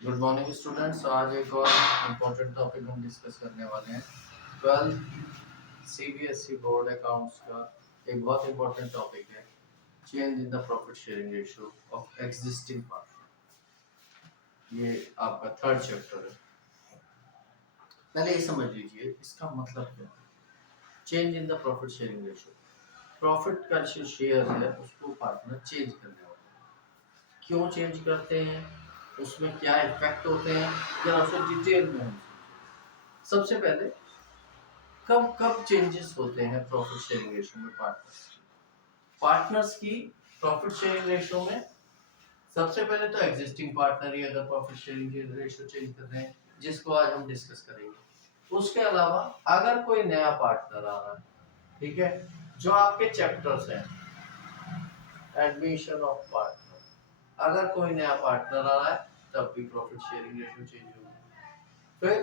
Good morning students. आज एक और इम्पोर्टेंट टॉपिक हम डिस्कस करने वाले हैं। 12 सीबीएसई बोर्ड अकाउंट्स का एक बहुत इम्पोर्टेंट टॉपिक है, change in the profit sharing ratio of existing partner. ये आपका थर्ड चैप्टर है। पहले ये समझ लीजिए इसका मतलब क्या है। Change in the profit sharing ratio, profit का जो शेयर है उसको पार्टनर चेंज करने वाला है। क्यों चेंज करते हैं, उसमें क्या इफेक्ट होते हैं, जरा उसे डिटेल में हम समझें। सबसे पहले कब कब चेंजेस होते हैं प्रॉफिट शेयरिंग रेशियो में पार्टनर्स की प्रॉफिट शेयरिंग रेशियो में। सबसे पहले तो एग्जिस्टिंग पार्टनर ही अगर प्रॉफिट शेयरिंग रेशियो चेंज कर रहे हैं, जिसको आज हम डिस्कस करेंगे। उसके अलावा अगर कोई नया पार्टनर आ रहा है, ठीक है, जो आपके चैप्टर्स हैं, एडमिशन ऑफ पार्टनर, अगर कोई नया पार्टनर आ रहा है तब भी प्रॉफिट शेयरिंग रेशियो चेंज होगी। फिर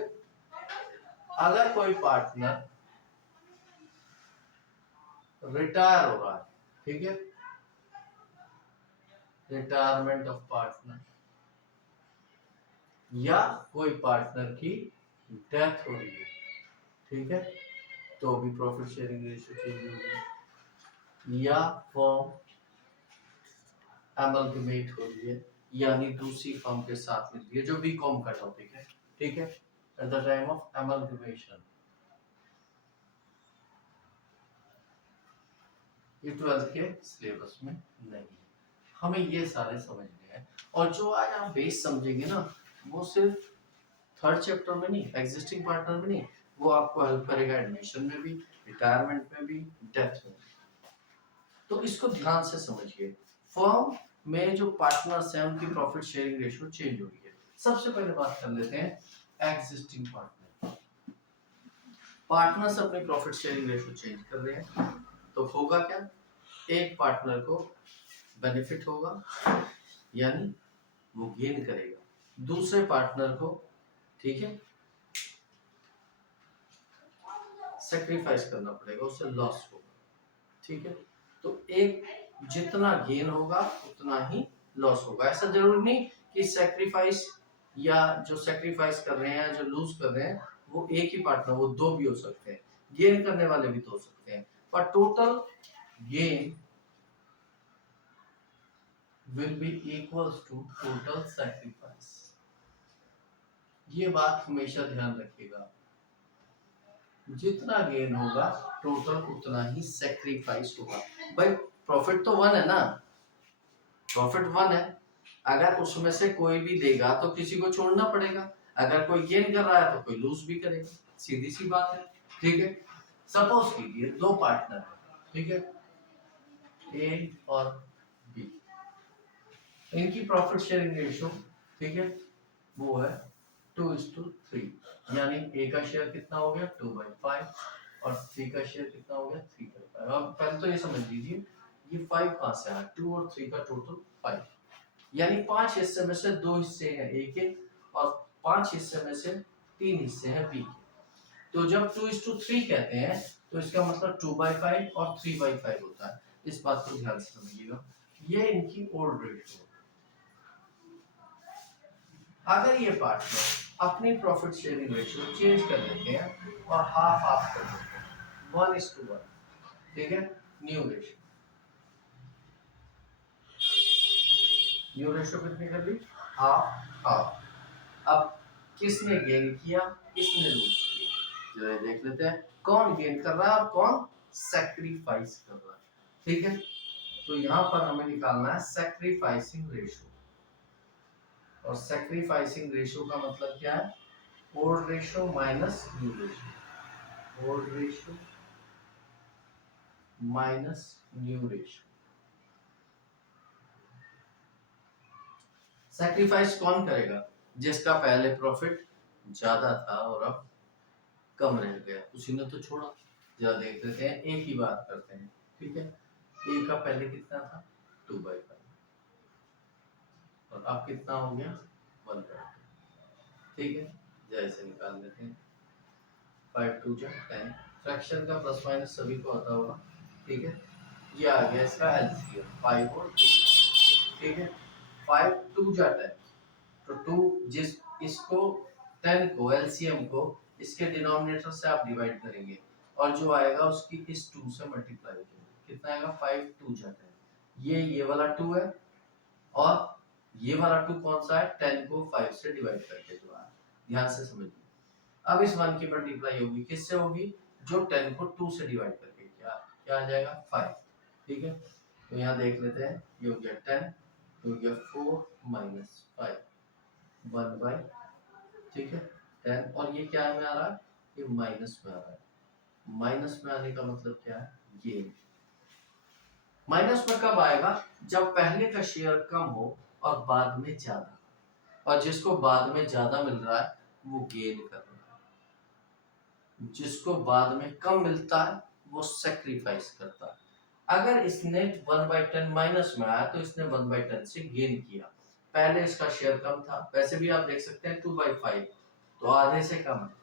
अगर कोई पार्टनर रिटायर हो रहा है, ठीक है, रिटायरमेंट ऑफ पार्टनर, या कोई पार्टनर की डेथ हो रही है, ठीक है, तो भी प्रॉफिट शेयरिंग रेशियो चेंज होगी। या फॉर्म एमलगमेट हो रही है, यानी दूसरी फर्म के साथ मिलती है, जो बीकॉम का टॉपिक है, ठीक है, at the time of amalgamation. ये 12th के सिलेबस में नहीं है, हमें ये सारे समझने हैं। और जो आज हम बेस समझेंगे ना, वो सिर्फ थर्ड चैप्टर में नहीं, एग्जिस्टिंग पार्टनर में नहीं, वो आपको हेल्प करेगा एडमिशन में भी, रिटायरमेंट में भी, डेथ में भी। तो इसको ध्यान से समझिए। फर्म में जो पार्टनर्स हैं उनकी प्रॉफिट शेयरिंग रेशियो चेंज हो रही है। सबसे पहले बात कर लेते हैं एग्जिस्टिंग पार्टनर। पार्टनर्स अपनी प्रॉफिट शेयरिंग रेशियो चेंज कर रहे हैं, तो होगा क्या, एक पार्टनर को बेनिफिट होगा, यानी वो गेन करेगा, दूसरे पार्टनर को, ठीक है, सेक्रीफाइस करना पड़ेगा, उससे लॉस होगा, ठीक है। तो एक जितना गेन होगा उतना ही लॉस होगा। ऐसा जरूरी नहीं कि सेक्रीफाइस, या जो सेक्रीफाइस कर रहे हैं, जो लूज कर रहे हैं, वो एक ही पार्टनर, वो दो भी हो सकते हैं, गेन करने वाले भी तो हो सकते हैं, पर total gain will be equals to total sacrifice. ये बात हमेशा ध्यान रखिएगा, जितना गेन होगा टोटल उतना ही सेक्रीफाइस होगा। भाई प्रॉफिट तो वन है ना, प्रॉफिट वन है, अगर उसमें से कोई भी देगा तो किसी को छोड़ना पड़ेगा, अगर कोई गेन कर रहा है तो कोई लूज भी करेगा, सीधी सी बात है, ठीक है। सपोज कीजिए दो पार्टनर है, ठीक है, ए और बी, इनकी प्रॉफिट शेयरिंग रेशियो, ठीक है, वो है 2:3, यानी ए का शेयर कितना हो गया 2/5 और सी का शेयर कितना हो गया 3/5। अब पहले तो ये समझ लीजिए ये 5 कहां से आया, 2 और 3 का टोटल 5, यानी 5 हिस्से में से 2 हिस्से हैं ए के और 5 हिस्से में से 3 हिस्से हैं बी के। तो जब 2:3 कहते हैं तो इसका मतलब 2/5 और 3/5 होता है। इस बात को ध्यान से समझिएगा, ये इनकी ओल्ड रेशियो। अगर ये पार्टनर अपनी प्रॉफिट शेयरिंग रेशियो चेंज कर लेते हैं और हाफ हाफ कर देते हैं, 1:1, ठीक है, न्यू रेशियो, न्यू रेशियो कितनी कर ली, हाफ हाफ। अब किसने गेन किया, किसने लूज किया, जरा देख लेते हैं, कौन गेन कर रहा है और कौन सैक्रिफाइस कर रहा है, ठीक है। तो यहाँ पर हमें निकालना है सैक्रिफाइसिंग रेशियो, और सैक्रिफाइसिंग रेशियो का मतलब क्या है, old ratio minus new ratio, old ratio minus new ratio. Sacrifice कौन करेगा, जिसका पहले प्रॉफिट ज्यादा था और अब कम रह गया, उसी ने तो छोड़ा। जरा देख लेते हैं, एक ही बात करते हैं, ठीक है। ए का पहले कितना था 2/5 और अब कितना हो गया 1/2, ठीक है। जैसे निकाल लेते हैं, 5×2 = 10, फ्रैक्शन का प्लस माइनस सभी को आता होगा, ठीक है। ये आ गया इसका एलसीएम 5 और 2, ठीक है। 5×2 = 10, तो 2 जिस इसको 10 को एलसीएम को इसके डिनोमिनेटर से आप डिवाइड करेंगे और जो आएगा उसकी इस 2 से मल्टीप्लाई करेंगे। कितना आएगा 5 2 जा 10। ये वाला 2 है और ये वाला 2 कौन सा है 10 को 5 से डिवाइड करके जो आया। ध्यान से समझिए। अब इस 1 की मल्टीप्लाई होगी किससे होगी जो 10 को 2 से डिवाइड करके क्या आ जाएगा 5। ठीक है तो यहाँ देख लेते हैं ये हो गया 10 हो गया 4 माइनस 5 1 बाई ठीक है 10 और ये क्या में आ रहा है ये माइनस में आ रहा है। माइनस में आने का मतलब क्या है ये माइनस में कब आएगा जब पहले का शेयर कम हो और बाद में ज्यादा और जिसको बाद में ज्यादा मिल रहा है वो गेन कर रहा है जिसको बाद में कम मिलता है वो सेक्रीफाइस करता है। अगर इसने 1/10 माइनस में आया तो इसने 1/10 से गेन किया। पहले इसका शेयर कम था वैसे भी आप देख सकते हैं 2/5 तो आधे से कम है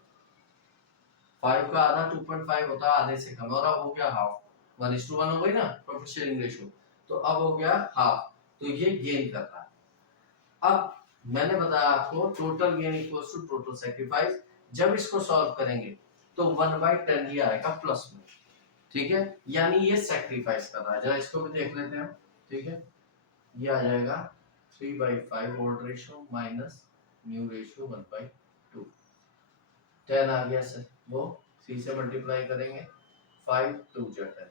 5 का आधा 2.5 होता है आधे से कम और अब हो गया हाफ 1:1 हो गई ना प्रॉफिट शेयरिंग रेशियो तो अब हो गया हाफ तो ये गेन कर रहा है। अब मैंने बताया आपको total gain equals to total sacrifice जब इसको सॉल्व करेंगे तो 1/10 ही आएगा प्लस में। ठीक है यानी ये सैक्रिफाइस कर रहा है। जरा इसको भी देख लेते हैं हम। ठीक है ये आ जाएगा 3/5 old ratio minus new ratio 1/2 10 आ गया सर वो 3 से मल्टीप्लाई करेंगे 5 2 जा 10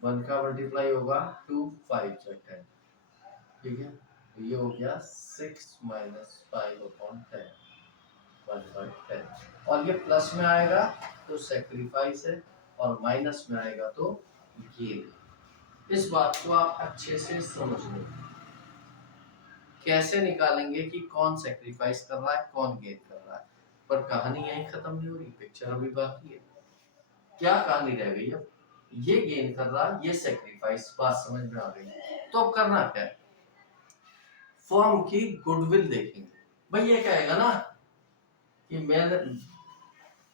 1 का मल्टीप्लाई होगा 2 5 जा 10 ठीक है तो ये हो गया 6 माइनस 5/10 1/10 और ये प्लस में आएगा तो सैक्रिफाइस है और माइनस में आएगा तो गेन। इस बात को आप अच्छे से समझ लो कैसे निकालेंगे कि कौन सैक्रिफाइस कर रहा है कौन गेन कर रहा है। पर कहानी यहीं खत्म नहीं हो रही पिक्चर अभी बाकी है। क्या कहानी रह गई अब ये गेन कर रहा है ये सैक्रिफाइस बात समझ में आ गई। तो अब करना क्या है फर्म की गुडविल देखेंगे। भाई ये कहेगा ना कि मैं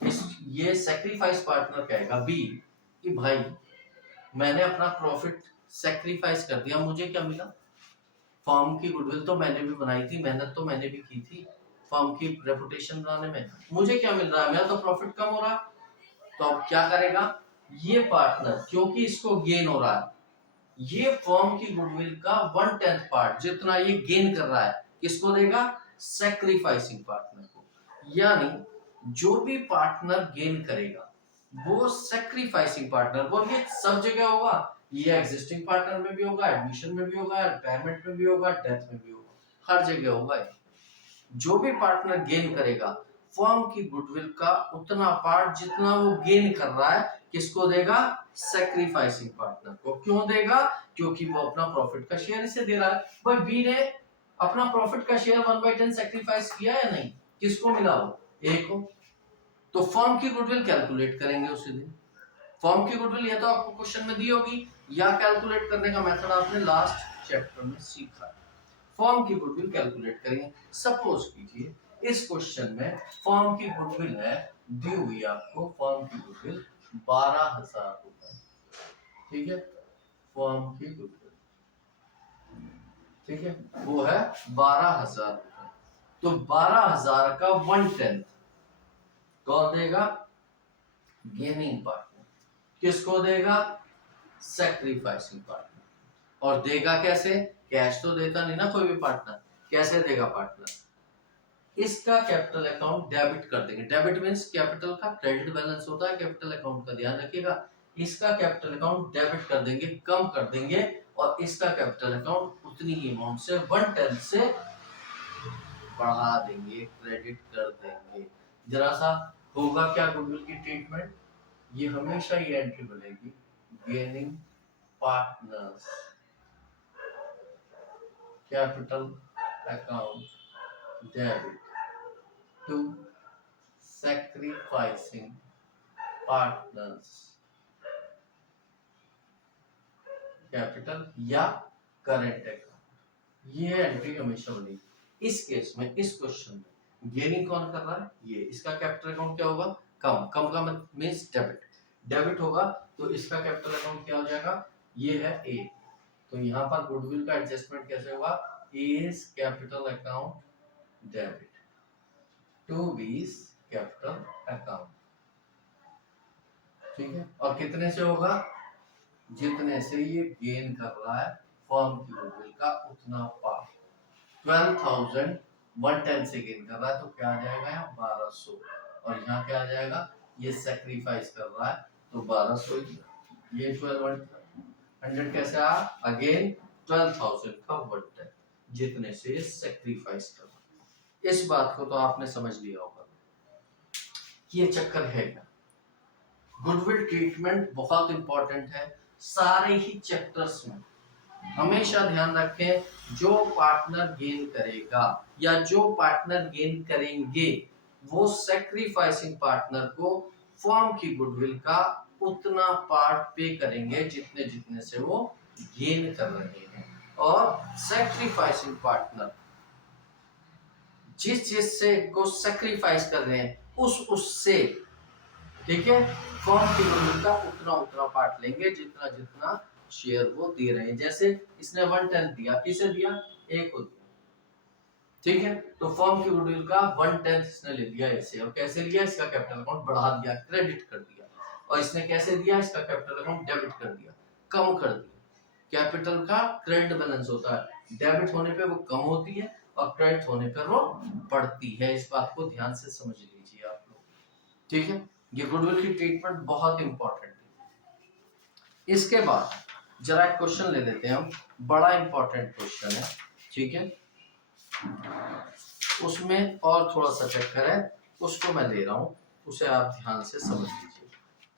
ये सैक्रिफाइस पार्टनर कहेगा बी कि भाई मैंने अपना प्रॉफिट सैक्रिफाइस कर दिया मुझे क्या मिला फर्म की गुडविल तो मैंने भी बनाई थी मेहनत तो मैंने भी की थी फर्म की रेपुटेशन बनाने में मुझे क्या मिल रहा है मेरा तो प्रॉफिट कम हो रहा है। तो अब क्या करेगा ये पार्टनर क्योंकि इसको गेन हो रहा है ये फर्म की गुडविल का 1/10 पार्ट जितना ये गेन कर रहा है किसको देगा सैक्रिफाइसिंग पार्टनर को। यानी जो भी पार्टनर गेन करेगा वो सैक्रिफाइसिंग पार्टनर वो ये सब जगह होगा ये एग्जिस्टिंग पार्टनर में भी होगा एडमिशन में भी होगा रिटायरमेंट में भी होगा डेथ में भी होगा हर जगह होगा। जो भी पार्टनर गेन करेगा फर्म की गुडविल का उतना पार्ट जितना वो गेन कर रहा है किसको देगा सैक्रिफाइसिंग पार्टनर को। क्यों देगा क्योंकि वो अपना प्रॉफिट का शेयर इसे दे रहा है। भाई बी ने अपना प्रॉफिट का शेयर 1/10 सैक्रिफाइस किया या नहीं किसको मिला वो ए को। तो फर्म की गुडविल कैलकुलेट करेंगे उसी दिन। फर्म की गुडविल या तो आपको क्वेश्चन में दी होगी या कैलकुलेट करने का मेथड आपने लास्ट चैप्टर में सीखा। फर्म की गुडविल कैलकुलेट करेंगे। सपोज कीजिए इस क्वेश्चन में फर्म की गुडविल है दी हुई आपको फर्म की गुडविल 12,000 रुपए। ठीक है फर्म की गुडविल ठीक है वो है 12,000 रुपए। तो 12,000 का 1/10 कौन देगा गेनिंग पार्टनर किसको देगा सैक्रिफाइसिंग पार्टनर। और देगा कैसे कैश तो देता नहीं ना कोई भी पार्टनर कैसे देगा पार्टनर इसका कैपिटल अकाउंट डेबिट कर देंगे। डेबिट मींस कैपिटल का क्रेडिट बैलेंस होता है कैपिटल अकाउंट का ध्यान रखिएगा। इसका कैपिटल अकाउंट डेबिट कर देंगे कम कर देंगे और इसका कैपिटल अकाउंट उतनी ही अमाउंट से 1/10 से बढ़ा देंगे क्रेडिट कर देंगे। जरा सा होगा क्या गुडविल की ट्रीटमेंट ये हमेशा ये एंट्री बनेगी gaining partners capital account debit to sacrificing partners capital या करेंट अकाउंट ये एंट्री हमेशा बनेगी। इस केस में इस क्वेश्चन में गेनिंग कौन कर रहा है ये इसका कैपिटल अकाउंट क्या होगा कम कम का मींस डेबिट डेबिट होगा तो इसका कैपिटल अकाउंट क्या हो जाएगा ये है ए। तो यहाँ पर गुडविल का एडजस्टमेंट कैसे होगा A's capital account debit to B's capital account, ठीक है। और कितने से होगा? जितने से ये गेन कर रहा है फर्म की गुडविल का उतना पार्ट। 12,110 से गेन कर रहा है तो क्या आ जाएगा यहाँ 1200, और यहाँ क्या आ जाएगा, ये सेक्रीफाइस कर रहा है तो 1200, ये 1200 कैसे आ, अगेन 12,000 का 110 जितने से सेक्रीफाइस कर रहा है। इस बात को तो आपने समझ लिया होगा कि ये चक्कर है क्या। गुडविल ट्रीटमेंट बहुत इंपॉर्टेंट है सारे ही चैप्टर्स में। हमेशा ध्यान रखें, जो पार्टनर गेन करेगा या जो पार्टनर गेन करेंगे वो सेक्रीफाइसिंग पार्टनर को फर्म की गुडविल का उतना पार्ट पे करेंगे जितने जितने से वो गेन कर रहे हैं, और सेक्रीफाइसिंग पार्टनर जिस जिस से को सेक्रीफाइस कर रहे हैं उससे, ठीक है, फर्म की गुडविल का उतना उतना पार्ट लेंगे जितना जितना शेयर वो दे रहे हैं। जैसे इसने 110 दिया, किसे दिया, ए को दिया, ठीक है, तो फर्म की गुडविल का 1/10 इसने ले लिया ऐसे, और कैसे लिया, इसका कैपिटल अकाउंट बढ़ा दिया, क्रेडिट कर दिया। और इसने कैसे दिया, इसका कैपिटल अकाउंट डेबिट कर दिया, कम कर दिया। कैपिटल का क्रेडिट बैलेंस होता है, डेबिट होने पे वो कम होती है और क्रेडिट होने पर वो बढ़ती है। इस बात को ध्यान से समझ लीजिए आप लोग, ठीक है। ये गुडविल की ट्रीटमेंट बहुत इंपॉर्टेंट है। इसके बाद जरा एक क्वेश्चन ले लेते हैं हम, बड़ा इंपॉर्टेंट क्वेश्चन है, ठीक है, उसमें और थोड़ा सा चक्कर है, उसको मैं ले रहा हूं, उसे आप ध्यान से समझ लीजिए।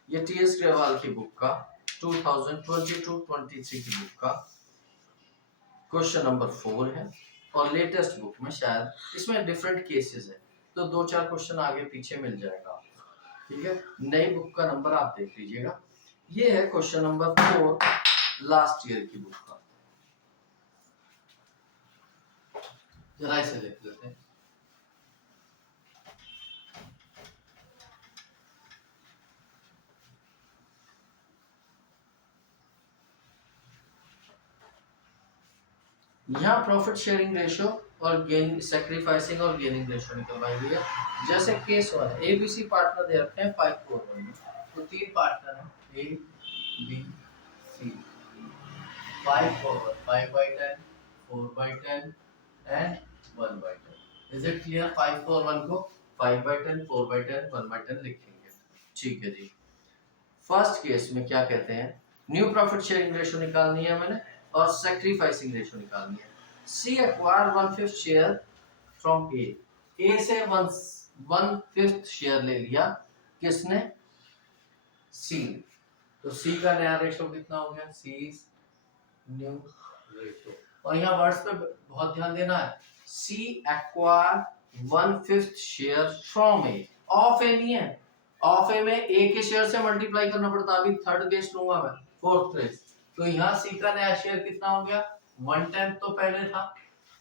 ये टीएस ग्रेवाल की बुक का 2022-23 की बुक का क्वेश्चन नंबर 4 है, और लेटेस्ट बुक में शायद इसमें डिफरेंट केसेस है तो 2-4 क्वेश्चन आगे पीछे मिल जाएगा आपको, ठीक है। नई बुक का नंबर आप देख लीजिएगा। ये है क्वेश्चन नंबर 4 लास्ट ईयर की बुक का, जरा इसे देख लेते हैं। यहाँ प्रॉफिट शेयरिंग रेशियो और गेन, सेक्रीफाइसिंग और गेनिंग रेशियो निकलवाई गई है। जैसे केस 1 है, एबीसी पार्टनर दे रखे हैं 5-4-1 में, तो 3 पार्टनर हैं A B C, 5-4-1, 5/10, 4/10 and 1/10। Is it clear? 5-4-1 को 5/10, 4/10, 1/10 लिखेंगे, ठीक है जी। फर्स्ट केस में क्या कहते हैं, न्यू प्रॉफिट शेयरिंग रेशियो निकालनी है मैंने और सेक्रीफाइसिंग रेशियो निकालनी है। सी एक्वायर 1/5 शेयर फ्रॉम ए से 1/5 शेयर ले लिया किसने, सी। तो सी का नया रेशियो कितना हो गया, सी न्यू रेशियो। और यहाँ वर्ड्स पे बहुत ध्यान देना है, C acquire 1/5 share from A, of A नहीं है, ऑफ ए में ए के शेयर से मल्टीप्लाई करना पड़ता। अभी थर्ड केस लूंगा मैं, फोर्थ केस, तो यहाँ सी का नया शेयर कितना हो गया, 1/10 तो पहले था,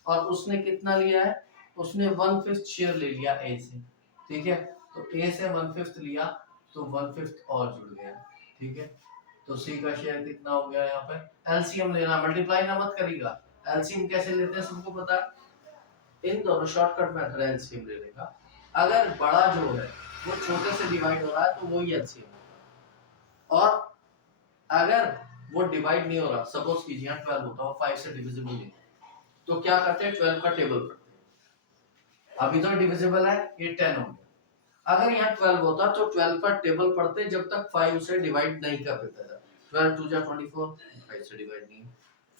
और उसने कितना लिया है, उसने 1/5 शेयर ले लिया ए से, ठीक है। तो ए से 1/5 लिया तो 1/5 और जुड़ गया, ठीक है। तो सी का शेयर कितना हो गया, यहाँ पे एलसीएम लेना, मल्टीप्लाई ना मत करिएगा, एलसीएम कैसे लेते हैं सबको पता है, इन दोनों शॉर्टकट मेथड है एलसीएम लेने का। अगर बड़ा जो है वो छोटे से डिवाइड हो रहा है तो वही एलसीएम होगा, और अगर वो डिवाइड नहीं हो रहा, सपोज कीजिए 12 होता है 5 से डिविजिबल नहीं, तो क्या करते हैं 12 का टेबल पढ़ते हैं। अभी तो डिविजिबल है, ये 10 हो गया। अगर यहाँ 12 होता तो 12 का टेबल पढ़ते जब तक 5 से डिवाइड नहीं कर देता था। 12 2 जा 24, 5 से डिवाइड नहीं है।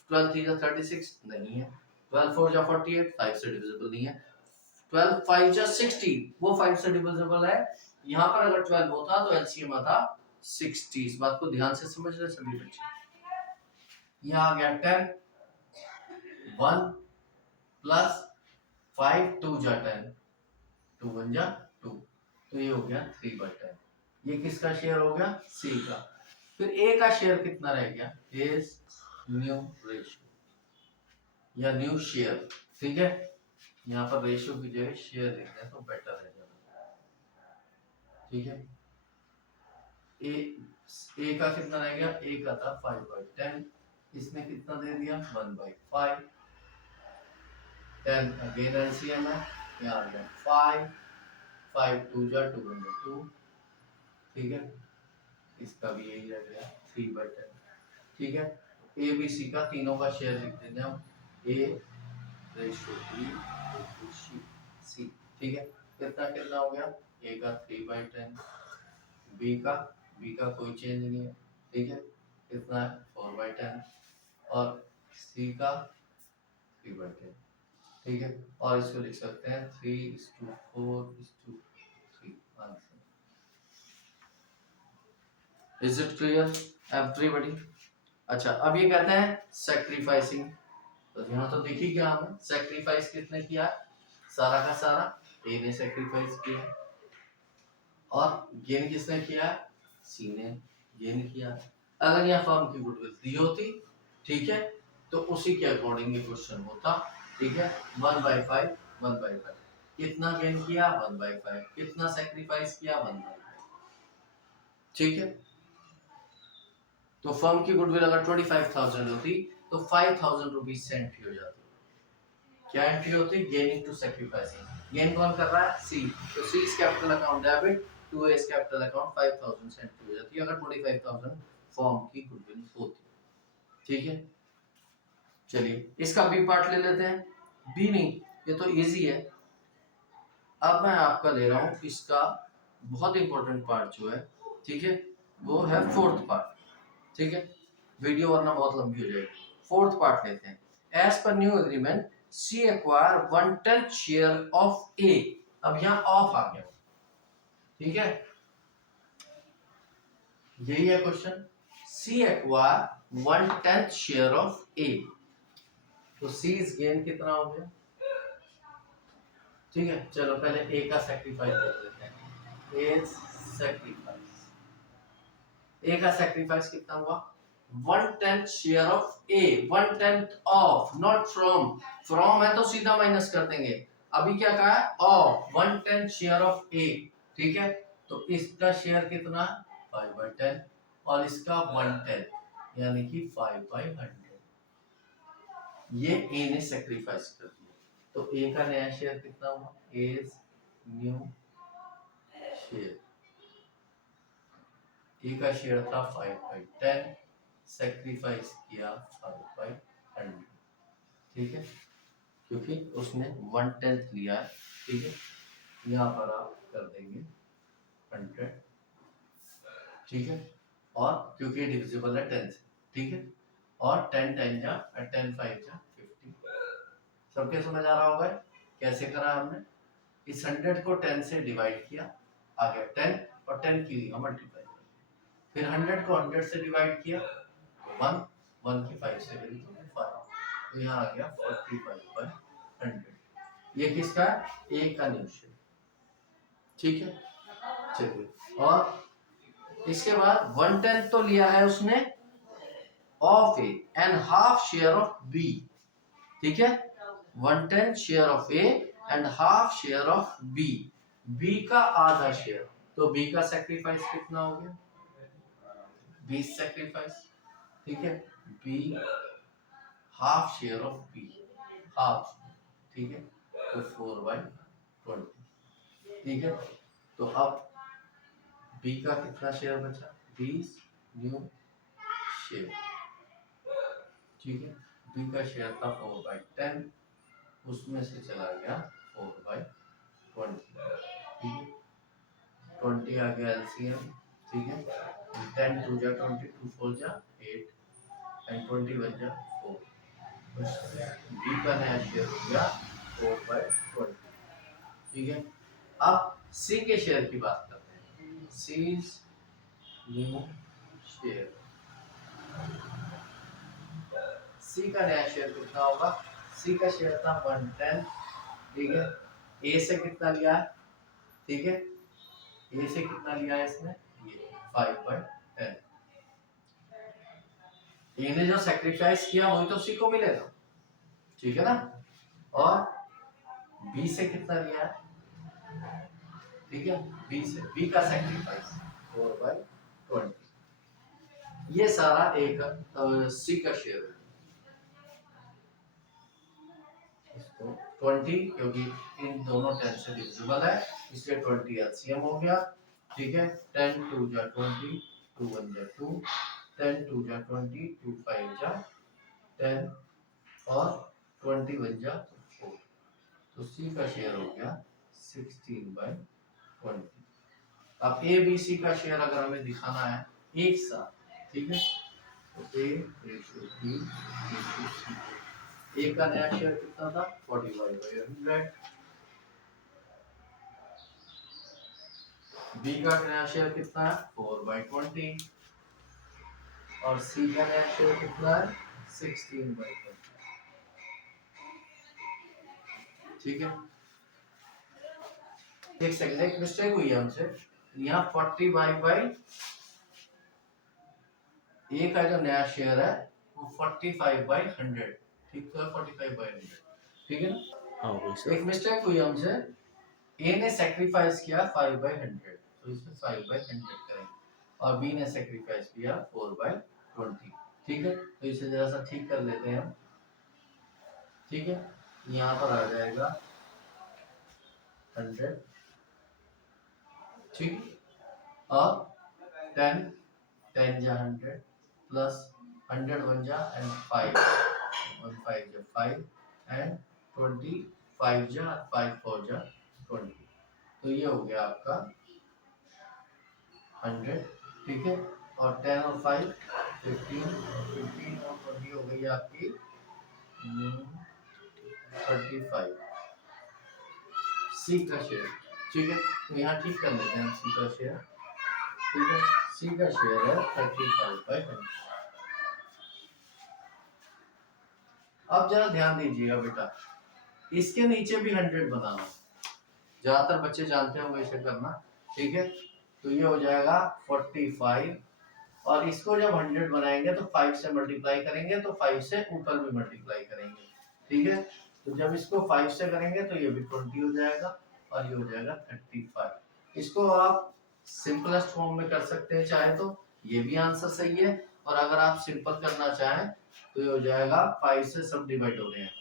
12 3 जा 36 नहीं है। 12 4 जा 48, 5 से डिविजिबल नहीं है। 12 5 जा 60, वो 5 से डिविजिबल है। यहाँ पर अगर 12 होता तो एलसीएम आता 60। इस बात को ध्यान से समझ रहे सभी बच्चे। यहाँ आ गया 10, 1 प्लस 5 2 जा 10, 2 1 जा 2, तो ये हो गया 3/10। ये किसका शेयर हो गया, सी का। फिर ए का शेयर कितना रह गया, इज न्यू रेशियो या न्यू शेयर, ठीक है। यहाँ पर रेशियो की जगह शेयर लिखते हैं तो बेटर है ज्यादा, ठीक है। ए का कितना रह गया, ए का था 5/10, इसने कितना दे दिया 1/5, 10 अगेन एलसीएम है, यहाँ आ गया 5, 5 2 जा 202, ठीक है, इसका भी यही रह गया 3/10, ठीक है। ए बी सी का तीनों का शेयर लिख देंगे हम, ए रेशो बी सी, ठीक है। कितना कितना हो गया, ए का 3/10, बी का कोई चेंज नहीं है, ठीक है, कितना है 4/10, और सी का 3/10, ठीक है। और इसको लिख सकते हैं 3:4:3 answer. Is it clear everybody? अच्छा, अब ये कहते हैं सैक्रिफाइसिंग, तो यहाँ तो देखिए क्या हमें सैक्रिफाइस किसने किया, सारा का सारा ए ने सैक्रिफाइस किया, और गेन किसने किया, सी ने गेन किया। अगर यह फर्म की गुडविल दी होती, ठीक है, तो उसी के अकॉर्डिंग ये क्वेश्चन होता, ठीक है। 1/5 1/5, कितना गेन किया 1/5, कितना सैक्रिफाइस किया 1/5, ठीक है। तो फर्म की गुडविल अगर 25,000 होती तो 5,000 रुपीज से एंट्री हो जाती, क्या एंट्री होती, गेनिंग टू सैक्रिफाइसिंग, गेन कौन कर रहा है, सी, तो C is capital account debit, to is capital account, 5,000 से एंट्री हो जाती है अगर 25,000 फर्म की गुडविल होती, ठीक है। चलिए इसका बी पार्ट ले लेते हैं, बी नहीं, ये तो इजी है। अब मैं आपका ले रहा हूँ इसका बहुत इंपॉर्टेंट पार्ट जो है, ठीक है, वो है फोर्थ पार्ट, ठीक है, वीडियो वरना बहुत लंबी हो जाएगी। फोर्थ पार्ट लेते हैं, as per new agreement C acquire 1/10 share of A, अब यहाँ ऑफ आ गया, ठीक है, यही है question, C acquire 1/10 share of A, तो सी इज गेन कितना हो गया, ठीक है। चलो पहले ए का सैक्रिफाइस देख लेते हैं, ए सैक्रिफाइस, ए का सैक्रिफाइस कितना हुआ, 1/10 share of A, 1/10 of, not from, from है तो सीधा माइनस कर देंगे, अभी क्या कहा है, ऑफ 1/10 शेयर ऑफ ए, ठीक है, तो इसका शेयर कितना 5/10, और इसका 1/10 यानी कि 5/100, ये ए ने सैक्रिफाइस कर दिया, तो ए का नया शेयर कितना हुआ, ए न्यू शेयर, ए का शेयर था 5/10, सैक्रिफाइस किया 5/100, ठीक है, क्योंकि उसने 1/10 लिया है, ठीक है, यहाँ पर आप कर देंगे 100, ठीक है, और क्योंकि डिविजिबल है 10 से, ठीक है, और 10 10 जा 10 5 जा 50, सबके समझ आ रहा होगा कैसे करा हमने, इस 100 को 10 से डिवाइड किया, आ गया 10, और 10 की मल्टीप्लाई, फिर 100 को 100 से डिवाइड किया, 1 1 की 5 से गई तो 5, तो यहाँ आ गया 45/100, ये किसका है, ए का न्यू शेयर, ठीक है। चलिए, और इसके बाद 1/10 तो लिया है उसने of A and half share of B, ठीक है, 1/10 share of A and half share of B, B का आधा शेयर, तो बी का सैक्रिफाइस कितना हो गया, बी सैक्रिफाइस, ठीक है, B half share of B, half, ठीक है, तो 4/20, ठीक है, तो अब बी का कितना शेयर बचा, 20 न्यू शेयर, ठीक है, बी का शेयर था 4/10, उसमें से चला गया 4/20, ठीक है, 20 आ गया एलसीएम, ठीक है, 10 2 जा 20, 2 4 जा 8, एंड 20 बन जा 4, बी का नया शेयर हो गया 4/20, ठीक है। अब सी के शेयर की बात करते हैं, सी न्यू शेयर, सी का नया शेयर कितना होगा, सी का शेयर था 1/10, ठीक है, ए से कितना लिया है, ठीक है, ए से कितना लिया है इसने, ये 5/10, ए ने जो सैक्रिफाइस किया वही तो सी को मिलेगा, ठीक है ना, और बी से कितना लिया है, ठीक है, बी से, बी का सैक्रिफाइस 4/20, ये सारा ए का सी का शेयर है, इसको 20 क्योंकि इन दोनों 10 से डिविजिबल है इसलिए 20 एलसीएम हो गया। ठीक है, 10 2 जा 20, 2 1 जा 2, 10 2 जा 20, 2 5 जा 10 और 20 1 जा 4। तो सी का शेयर हो गया 16/20। अब ए बी सी का शेयर अगर हमें दिखाना है एक साथ, ठीक है, तो A ratio B ratio C. A का नया शेयर कितना था 45/100, बी का नया शेयर कितना है 4/20 और सी का नया शेयर कितना है 16/20। ठीक है, एक सेकंड, एक मिस्टेक हुई है हमसे, यहाँ 45 ए का जो नया शेयर है वो 45/100, ठीक तो है 45/100, ठीक है ना। एक मिस्टेक हुई हमसे, ए ने सेक्रीफाइस किया 5/100 तो इसमें 5/100 करेंगे और बी ने सेक्रीफाइस किया 4/20। ठीक है, तो इसे जरा सा ठीक कर लेते हैं हम। ठीक है, यहाँ पर आ जाएगा 100, ठीक, और 10 10 जा 100 प्लस 100 1 जा एंड 5 1 5 जा 5 एंड 20 5 जा 5 4 जा 20। तो ये हो गया आपका 100, ठीक है, और 10 और 5 15 और 20 हो गई आपकी 35। सी का शेयर, ठीक है, तो यहाँ ठीक कर लेते हैं सी का शेयर। ठीक है, सी का शेयर है 35/100। अब जरा ध्यान दीजिएगा बेटा, इसके नीचे भी 100 बनाना, ज्यादातर बच्चे जानते होंगे इसे करना। ठीक है, तो ये हो जाएगा 45 और इसको जब 100 बनाएंगे तो 5 से मल्टीप्लाई करेंगे तो 5 से ऊपर भी मल्टीप्लाई करेंगे। ठीक है, तो जब इसको 5 से करेंगे तो ये भी 20 हो जाएगा और ये हो जाएगा 35। इसको आप सिंपलेस्ट फॉर्म में कर सकते हैं चाहे तो, ये भी आंसर सही है, और अगर आप सिंपल करना चाहें तो ये हो जाएगा 5 से सब डिवाइड हो रहे हैं,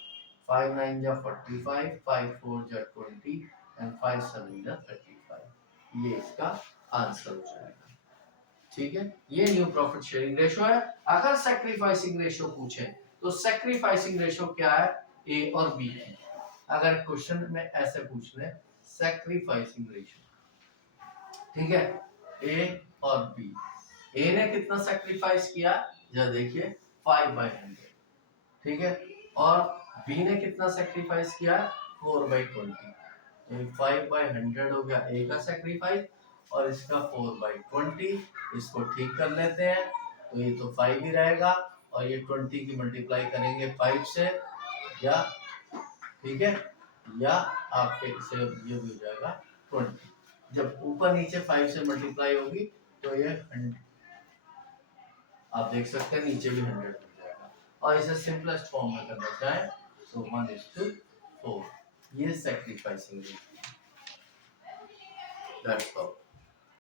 5 9 जा 45, 5 4 जा 20 एंड 5 7 जा 35। ये इसका आंसर हो जाएगा। ठीक है, ये न्यू प्रॉफिट शेयरिंग रेशो है। अगर सैक्रिफाइसिंग रेशो पूछे तो सैक्रिफाइसिंग रेशो क्या है ए और बी की, अगर क्वेश्चन में ऐसे पूछ ले सैक्रिफाइसिंग रेशो, ठीक है, ए और बी, ए ने कितना सैक्रिफाइस किया जरा देखिए 5/100, ठीक है, और बी ने कितना सैक्रिफाइस किया 4/20। 5/100 हो गया ए का सैक्रिफाइस और इसका 4/20। इसको ठीक कर लेते हैं तो ये तो 5 ही रहेगा और ये 20 की मल्टीप्लाई करेंगे 5 से, या ठीक है, या आपके से ये भी हो जाएगा 20। जब ऊपर नीचे 5 से मल्टीप्लाई होगी तो ये 100, आप देख सकते हैं नीचे भी 100 हो जाएगा। और इसे सिंपलेस्ट फॉर्म में करना चाहे तो 1:4, ये सैक्रिफाइसिंग, दैट्स ऑल।